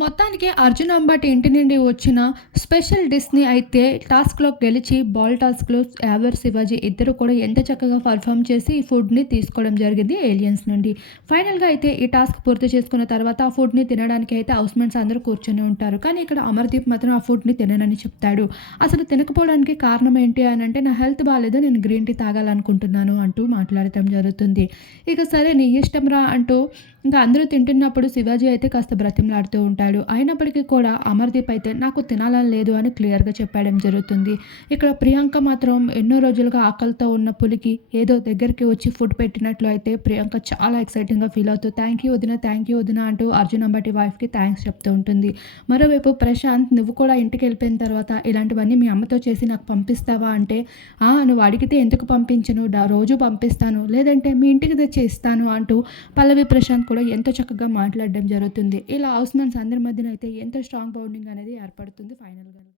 మొత్తానికి అర్జున్ అంబాటి ఇంటి నుండి వచ్చిన స్పెషల్ డిస్ని అయితే టాస్క్లో గెలిచి బాల్ టాస్క్లో యావర్ శివాజీ ఇద్దరు కూడా ఎంత చక్కగా పర్ఫామ్ చేసి ఈ ఫుడ్ని తీసుకోవడం జరిగింది ఏలియన్స్ నుండి. ఫైనల్గా అయితే ఈ టాస్క్ పూర్తి చేసుకున్న తర్వాత ఆ ఫుడ్ని తినడానికి అయితే హౌస్మెంట్స్ అందరూ కూర్చొని ఉంటారు. కానీ ఇక్కడ అమర్దీప్ మాత్రం ఆ ఫుడ్ని తిననని చెప్తాడు. అసలు తినకపోవడానికి కారణం ఏంటి అని అంటే నా హెల్త్ బాగాలేదు నేను గ్రీన్ టీ తాగాలనుకుంటున్నాను అంటూ మాట్లాడటం జరుగుతుంది. ఇక సరే నీ ఇష్టం రా అంటూ ఇంకా అందరూ తింటున్నప్పుడు శివాజీ అయితే కాస్త బ్రతిమలాడుతూ ఉంటాడు అయినప్పటికీ కూడా అమర్దీప్ అయితే నాకు తినాలని లేదు అని క్లియర్గా చెప్పడం జరుగుతుంది. ఇక్కడ ప్రియాంక మాత్రం ఎన్నో రోజులుగా ఆకలితో ఉన్న పులికి ఏదో దగ్గరికి వచ్చి ఫుడ్ పెట్టినట్లు అయితే ప్రియాంక చాలా ఎక్సైటింగ్గా ఫీల్ అవుతూ థ్యాంక్ యూ వదిన థ్యాంక్ యూ వదిన అంటూ అర్జున్ అంబటి వైఫ్కి థ్యాంక్స్ చెప్తూ ఉంటుంది. మరోవైపు ప్రశాంత్ నువ్వు కూడా ఇంటికి వెళ్ళిపోయిన తర్వాత ఇలాంటివన్నీ మీ అమ్మతో చేసి నాకు పంపిస్తావా? అంటే "ఆ, నువ్వు అడిగితే ఎందుకు పంపించను? రోజు పంపిస్తాను. లేదంటే మీ ఇంటికి తెచ్చి ఇస్తాను అంటూ పల్లవి ప్రశాంత్ కూడా ఎంతో చక్కగా మాట్లాడడం జరుగుతుంది. ఇలా హౌస్ మెన్స్ అందరూ మధ్యన అయితే ఎంత స్ట్రాంగ్ బౌండింగ్ అనేది ఏర్పడుతుంది ఫైనల్గా